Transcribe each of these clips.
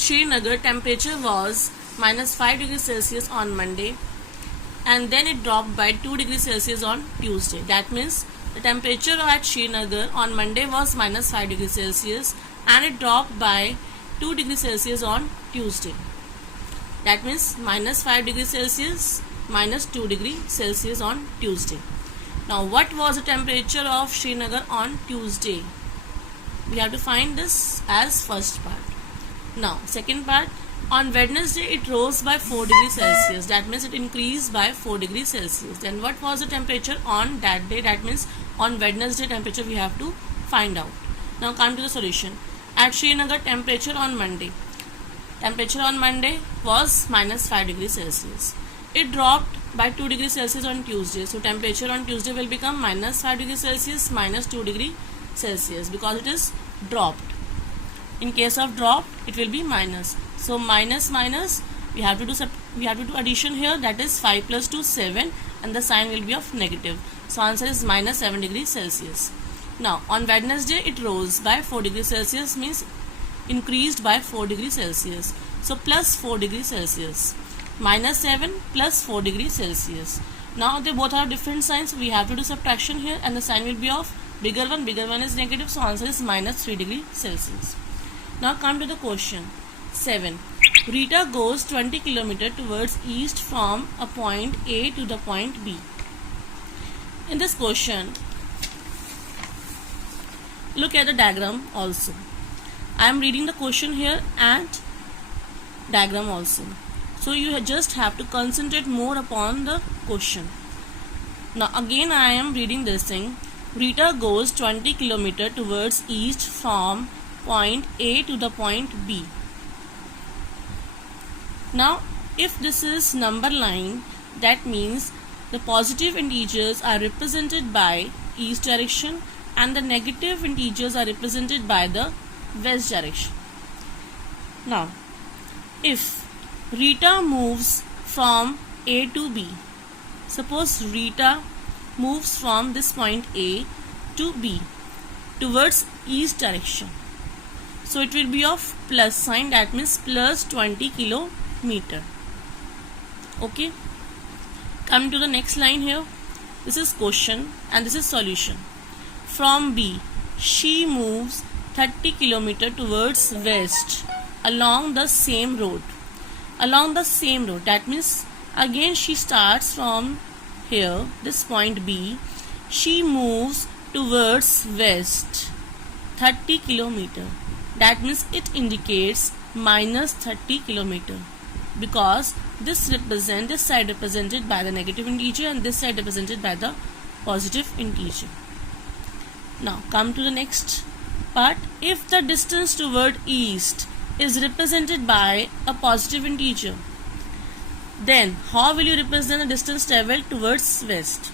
At Srinagar, temperature was minus 5 degrees Celsius on Monday, and then it dropped by 2 degrees Celsius on Tuesday. That means the temperature at Srinagar on Monday was minus 5 degrees Celsius and it dropped by 2 degrees Celsius on Tuesday. That means minus 5 degrees Celsius minus 2 degrees Celsius on Tuesday. Now what was the temperature of Srinagar on Tuesday? We have to find this as first part. Now second part, on Wednesday it rose by 4 degrees Celsius. That means it increased by 4 degrees Celsius. Then what was the temperature on that day? That means on Wednesday temperature we have to find out. Now come to the solution. At Srinagar, temperature on Monday. Temperature on Monday was minus 5 degrees Celsius. It dropped by 2 degrees Celsius on Tuesday. So temperature on Tuesday will become minus 5 degrees Celsius minus 2 degrees Celsius because it is dropped. In case of drop, it will be minus. So minus minus, we have to do addition here. That is 5 plus 2 7, and the sign will be of negative. So answer is minus 7 degrees Celsius. Now on Wednesday it rose by 4 degrees Celsius, means increased by 4 degrees Celsius. So plus 4 degrees Celsius. Minus 7 plus 4 degrees Celsius. Now they both have different signs. We have to do subtraction here, and the sign will be of bigger one. Bigger one is negative. So answer is minus 3 degrees Celsius. Now come to the question 7. Rita goes 20 km towards east from a point A to the point B. In this question, look at the diagram also. I am reading the question here and diagram also. So you just have to concentrate more upon the question. Now again I am reading this thing. Rita goes 20 km towards east from point A to the point B. Now if this is number line, that means the positive integers are represented by east direction and the negative integers are represented by the west direction. Now if Rita moves from A to B, suppose Rita moves from this point A to B towards east direction, so it will be of plus sign, that means plus 20 kilometer. Okay, come to the next line here. This is question and this is solution. From B, she moves 30 kilometer towards west along the same road. Along the same road, that means again she starts from here, this point B. She moves towards west 30 kilometer. That means it indicates minus 30 kilometer because this side represented by the negative integer and this side represented by the positive integer. Now come to the next part. If the distance toward east is represented by a positive integer, then how will you represent the distance traveled towards west?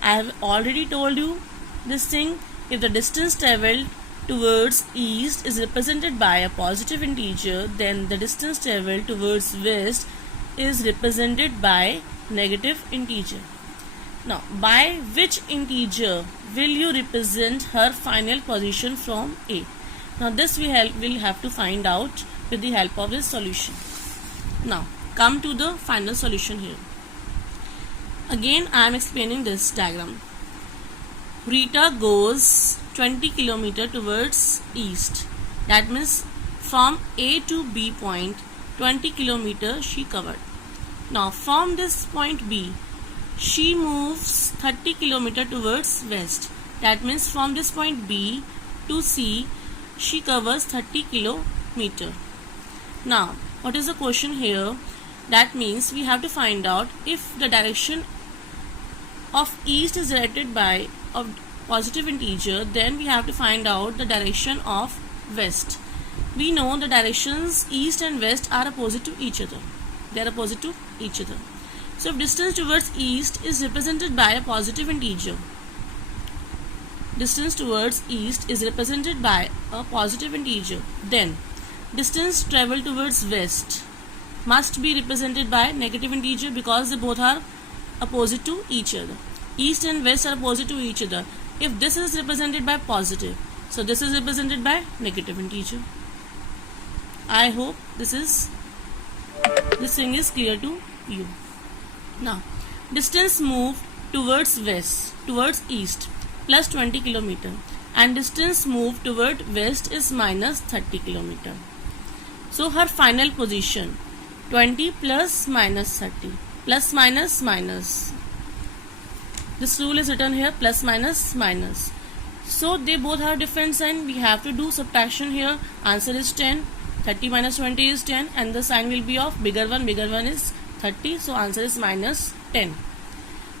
I have already told you this thing. If the distance traveled towards east is represented by a positive integer, then the distance traveled towards west is represented by negative integer. Now by which integer will you represent her final position from A? Now this we will have to find out with the help of this solution. Now come to the final solution here. Again I am explaining this diagram. Rita goes 20 km towards east. That means from A to B point 20 km she covered. Now from this point B, she moves 30 km towards west. That means from this point B to C, she covers 30 km. Now what is the question here? That means we have to find out if the direction of east is directed by a positive integer, then we have to find out the direction of west. We know the directions east and west are opposite to each other. They are opposite to each other. So if distance towards east is represented by a positive integer, distance towards east is represented by a positive integer, then distance traveled towards west must be represented by negative integer because they both are opposite to each other. East and west are opposite to each other. If this is represented by positive, so this is represented by negative integer. I hope this thing is clear to you. Now, distance moved towards east plus 20 kilometer, and distance moved toward west is minus 30 kilometer. So her final position 20 plus minus 30 plus minus minus. This rule is written here, plus minus minus. So they both have different sign. We have to do subtraction here. Answer is 10. 30 minus 20 is 10, and the sign will be of bigger one. Bigger one is 30. So answer is minus 10.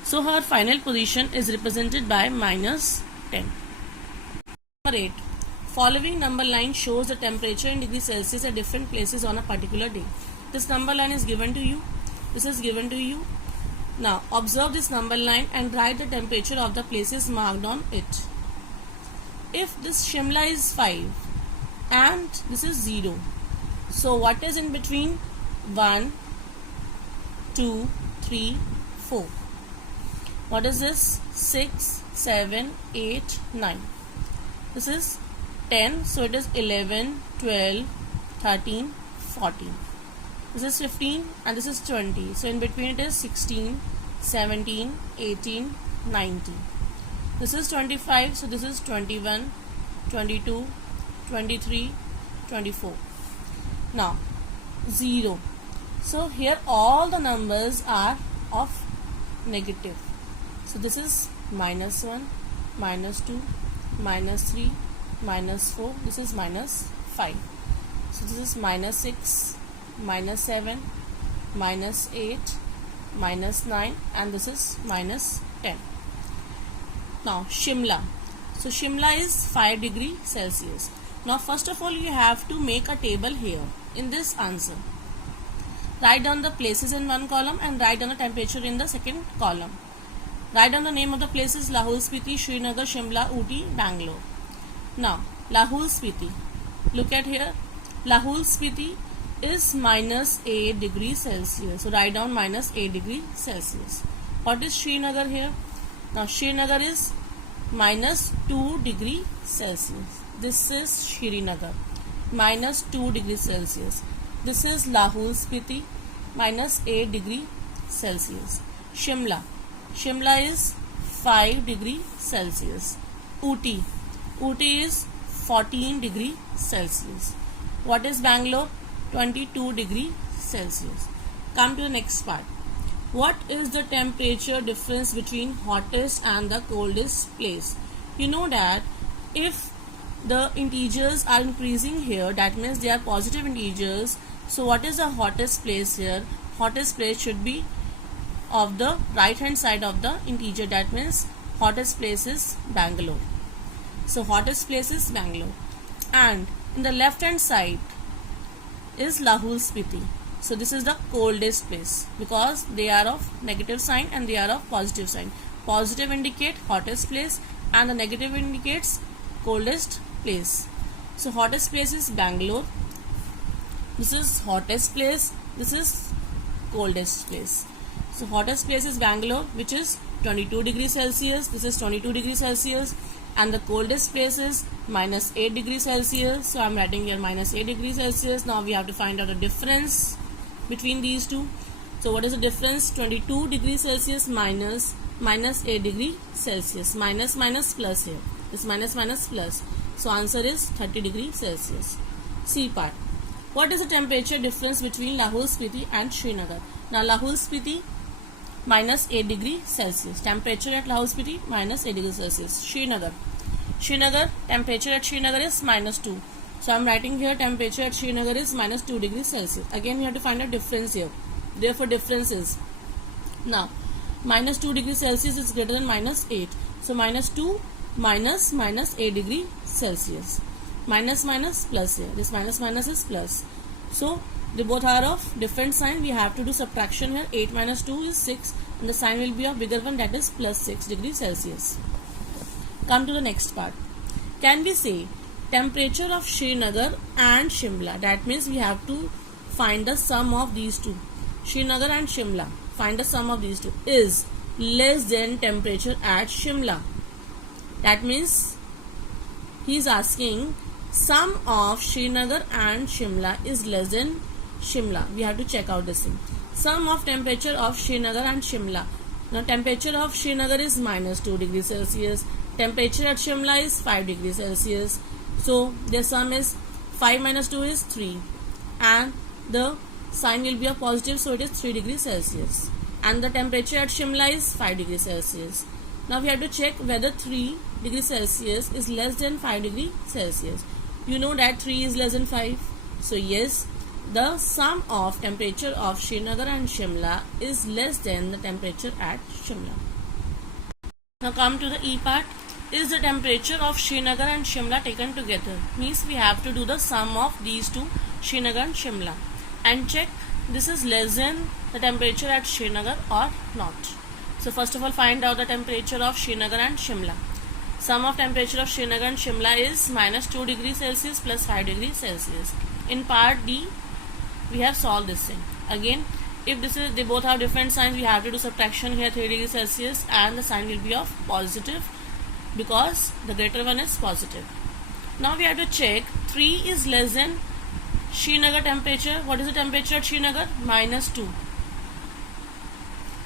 So her final position is represented by minus 10. Number 8. Following number line shows the temperature in degrees Celsius at different places on a particular day. This number line is given to you. This is given to you. Now observe this number line and write the temperature of the places marked on it. If this Shimla is 5 and this is 0, so what is in between? 1, 2, 3, 4. What is this? 6, 7, 8, 9. This is 10, so it is 11, 12, 13, 14. This is 15 and this is 20. So in between it is 16, 17, 18, 19. This is 25, so this is 21, 22, 23, 24. Now 0. So here all the numbers are of negative. So this is minus 1, minus 2, minus 3, minus 4. This is minus 5. So this is minus 6, minus 7, minus 8, minus 9, and this is minus 10. Now Shimla. So Shimla is 5 degree Celsius. Now first of all you have to make a table here in this answer. Write down the places in one column and write down the temperature in the second column. Write down the name of the places: Lahul Spiti, Srinagar, Shimla, Ooty, Bangalore. Now Lahul Spiti. Look at here. Lahul Spiti is minus 8 degree Celsius. So write down minus 8 degree Celsius. What is Srinagar here? Now Srinagar is minus 2 degree Celsius. This is Srinagar, minus 2 degree Celsius. This is Lahul Spiti, minus 8 degree Celsius. Shimla. Shimla is 5 degree Celsius. Ooty. Ooty is 14 degree Celsius. What is Bangalore? 22 degree Celsius. Come to the next part. What is the temperature difference between hottest and the coldest place? You know that if the integers are increasing here, that means they are positive integers. So what is the hottest place here? Hottest place should be of the right hand side of the integer. That means hottest place is Bangalore. So hottest place is Bangalore. And in the left hand side is Lahul Spiti. So this is the coldest place because they are of negative sign and they are of positive sign. Positive indicate hottest place and the negative indicates coldest place. So hottest place is Bangalore. This is hottest place. This is coldest place. So hottest place is Bangalore, which is 22 degrees Celsius. This is 22 degrees Celsius. And the coldest place is minus 8 degrees Celsius. So I am writing here minus 8 degrees Celsius. Now we have to find out the difference between these two. So what is the difference? 22 degrees Celsius minus 8 degree Celsius. Minus plus here. This minus plus. So answer is 30 degrees Celsius. C part. What is the temperature difference between Lahul Spiti and Srinagar? Now Lahul Spiti minus 8 degree Celsius. Temperature at Lahul Spiti minus 8 degree Celsius. Srinagar temperature at Srinagar is minus 2. So I am writing here temperature at Srinagar is minus 2 degrees Celsius. Again we have to find a difference here. Therefore difference is, now minus 2 degrees Celsius is greater than minus 8. So minus 2 minus 8 degree Celsius. Minus plus here. This minus is plus. So they both are of different sign. We have to do subtraction here. 8 minus 2 is 6 and the sign will be a bigger one, that is plus 6 degrees Celsius. Come to the next part. Can we say temperature of Srinagar and Shimla? That means we have to find the sum of these two. Srinagar and Shimla. Find the sum of these two is less than temperature at Shimla. That means he is asking Sum of Srinagar and Shimla is less than Shimla. We have to check out this thing. Sum of temperature of Srinagar and Shimla. Now temperature of Srinagar is minus 2 degrees Celsius. Temperature at Shimla is 5 degrees Celsius. So their sum is 5 minus 2 is 3. And the sign will be a positive, so it is 3 degrees Celsius. And the temperature at Shimla is 5 degrees Celsius. Now we have to check whether 3 degrees Celsius is less than 5 degrees Celsius. You know that 3 is less than 5. So yes, the sum of temperature of Srinagar and Shimla is less than the temperature at Shimla. Now come to the E part. Is the temperature of Srinagar and Shimla taken together? Means we have to do the sum of these two, Srinagar and Shimla, and check this is less than the temperature at Srinagar or not. So first of all, find out the temperature of Srinagar and Shimla. Sum of temperature of Srinagar and Shimla is minus 2 degrees Celsius plus 5 degrees Celsius. In part D, we have solved this thing. Again, if they both have different signs, we have to do subtraction here, 3 degrees Celsius, and the sign will be of positive because the greater one is positive. Now we have to check 3 is less than Srinagar temperature. What is the temperature at Srinagar? Minus 2.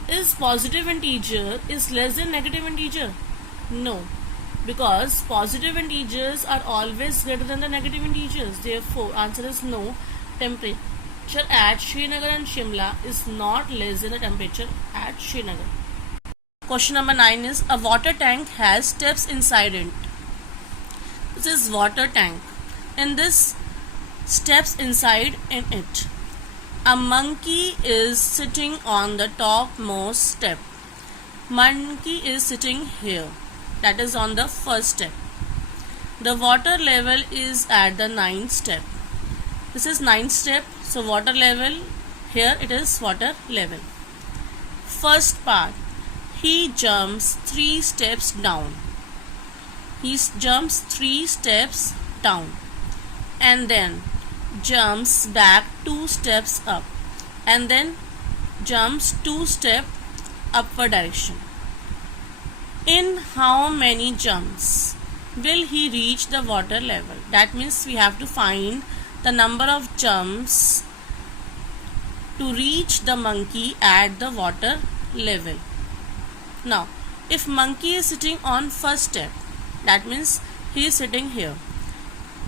Is positive integer is less than negative integer? No, because positive integers are always greater than the negative integers. Therefore, answer is no. Temperature at Srinagar and Shimla is not less than the temperature at Srinagar. Question number 9 is, a water tank has steps inside it. This is water tank. In this, steps inside in it. A monkey is sitting on the topmost step. Monkey is sitting here. That is on the first step. The water level is at the 9th step. This is 9th step. So water level, here it is water level. First part. He jumps 3 steps down. He jumps 3 steps down. And then jumps back 2 steps up, and then jumps 2 steps upward direction. In how many jumps will he reach the water level? That means we have to find the number of jumps to reach the monkey at the water level. Now, if monkey is sitting on first step, that means he is sitting here.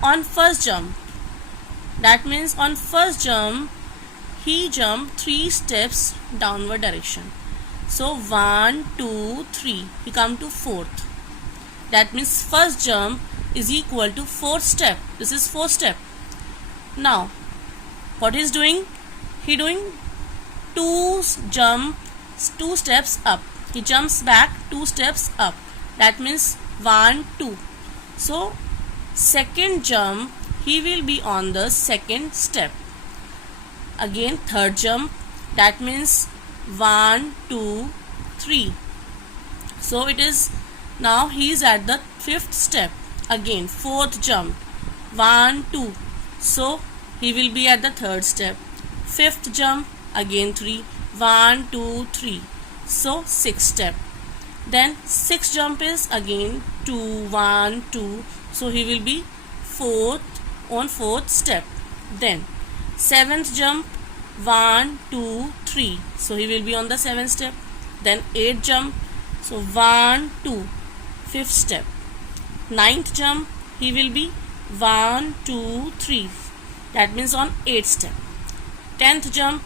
On first jump, that means on first jump, he jumped 3 steps downward direction. So 1, 2, 3. He come to 4th. That means first jump is equal to 4th step. This is 4th step. Now, what he is doing? He doing 2 steps up. He jumps back 2 steps up. That means 1, 2. So second jump, he will be on the second step. Again third jump, that means 1, 2, 3. So it is, now he is at the 5th step. Again 4th jump, 1, 2. So he will be at the 3rd step. 5th jump, again 3, 1, 2, 3. So 6th step. Then 6th jump is again 2, 1, 2. So he will be 4th step. Then 7th jump, 1, 2, 3. So he will be on the 7th step. Then 8th jump, so 1, 2, 5th step. 9th jump, he will be 1, 2, 3. That means on 8th step. 10th jump,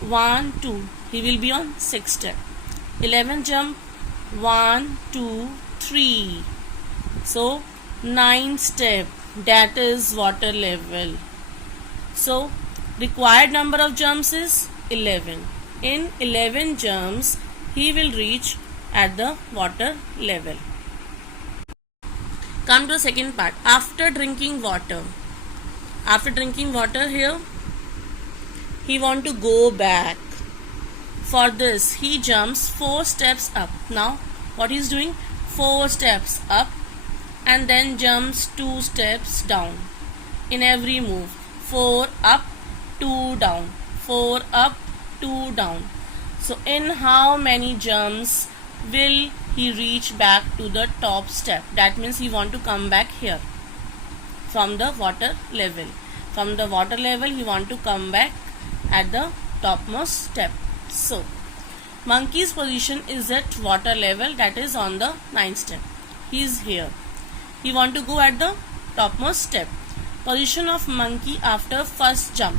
1, 2. He will be on 6th step. 11th jump, 1, 2, 3. So 9th step, that is water level. So required number of jumps is 11. In 11 jumps, he will reach at the water level. Come to the second part. After drinking water. After drinking water here, he want to go back. For this, he jumps 4 steps up. Now, what he is doing? 4 steps up and then jumps 2 steps down. In every move, 4 up, 2 down, 4 up, 2 down. So, in how many jumps will he reach back to the top step? That means he want to come back here. from the water level. From the water level he want to come back at the topmost step. So monkey's position is at water level, that is on the 9th step. He is here. He want to go at the topmost step. Position of monkey after first jump.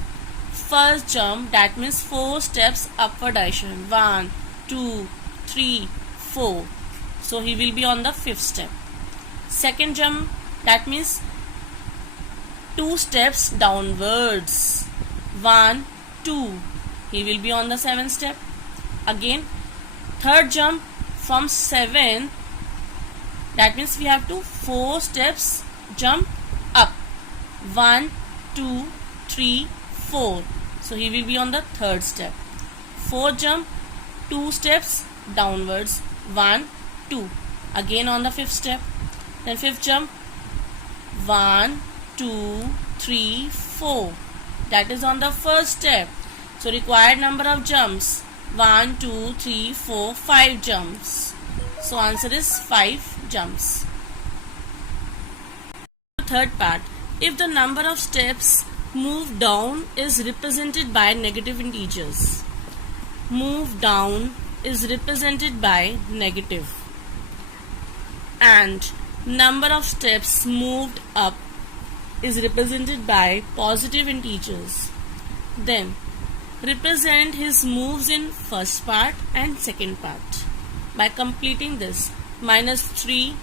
First jump, that means 4 steps upward direction. 1, 2, 3, 4. So he will be on the 5th step. Second jump, that means 2 steps downwards. 1, 2. He will be on the 7th step. Again, third jump from 7. That means we have to 4 steps jump up. 1, 2, 3, 4. So he will be on the 3rd step. Fourth jump, 2 steps downwards. 1, 2. Again on the 5th step. Then 5th jump, 1, 2, 3, 4. That is on the 1st step. So required number of jumps, 1, 2, 3, 4, 5 jumps. So answer is 5 jumps. Third part, if the number of steps moved down is represented by negative integers. Move down is represented by negative. And number of steps moved up is represented by positive integers. Then represent his moves in first part and second part by completing this. -3,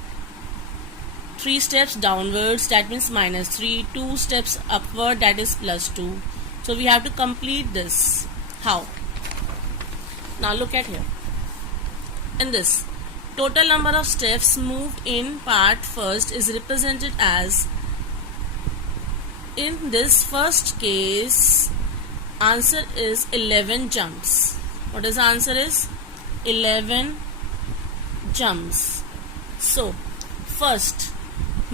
3 steps downwards, that means -3, 2 steps upward, that is +2. So we have to complete this. How? Now look at here. In this, total number of steps moved in part first is represented as, in this first case, answer is 11 jumps. What is the answer is? 11 jumps. So first,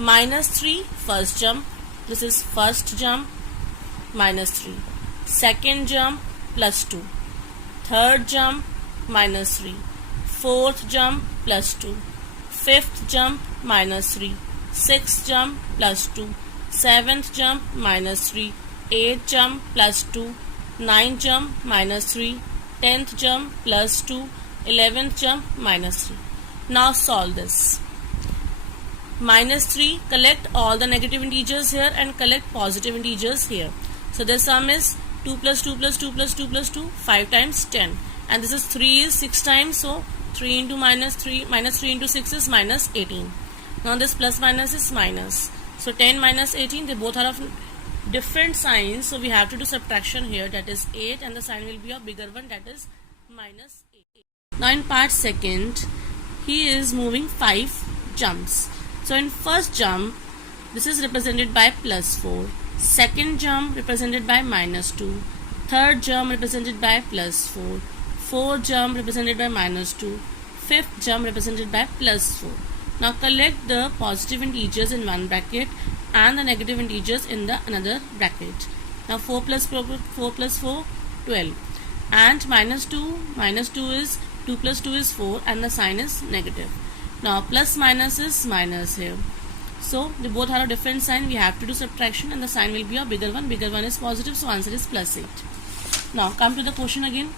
-3, first jump. This is first jump, -3. Second jump, +2. Third jump, -3. Fourth jump, +2. Fifth jump, -3. Sixth jump, +2. Seventh jump, -3. Eighth jump, +2. Ninth jump, -3. 10th jump, +2. 11th jump, -3. Now solve this. -3, collect all the negative integers here and collect positive integers here. So the sum is 2 + 2 + 2 + 2 + 2, 5 times 10. And this is 3 is 6 times, so 3 into -3, -3 into 6 is -18. Now this plus minus is minus. So 10 minus 18, they both are of different signs. So we have to do subtraction here, that is 8, and the sign will be a bigger one, that is -8. Now in part second, he is moving 5 jumps. So in first jump, this is represented by +4. Second jump represented by -2. Third jump represented by +4. Fourth jump represented by -2. Fifth jump represented by +4. Now collect the positive integers in one bracket and the negative integers in the another bracket. Now 4 + 4, 12. And -2 is 2 + 2 is 4, and the sign is negative. Now plus minus is minus here. So they both are a different sign. We have to do subtraction and the sign will be a bigger one. Bigger one is positive, so answer is +8. Now come to the question again.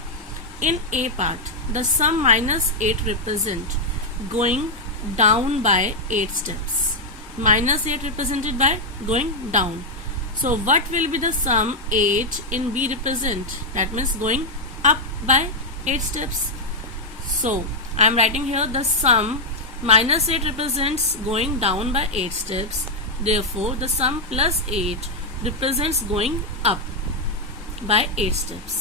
In A part, the sum -8 represent going down by 8 steps. -8 represented by going down. So what will be the sum 8 in B represent? That means going up by 8 steps. So I am writing here the sum -8 represents going down by 8 steps. Therefore the sum +8 represents going up by 8 steps.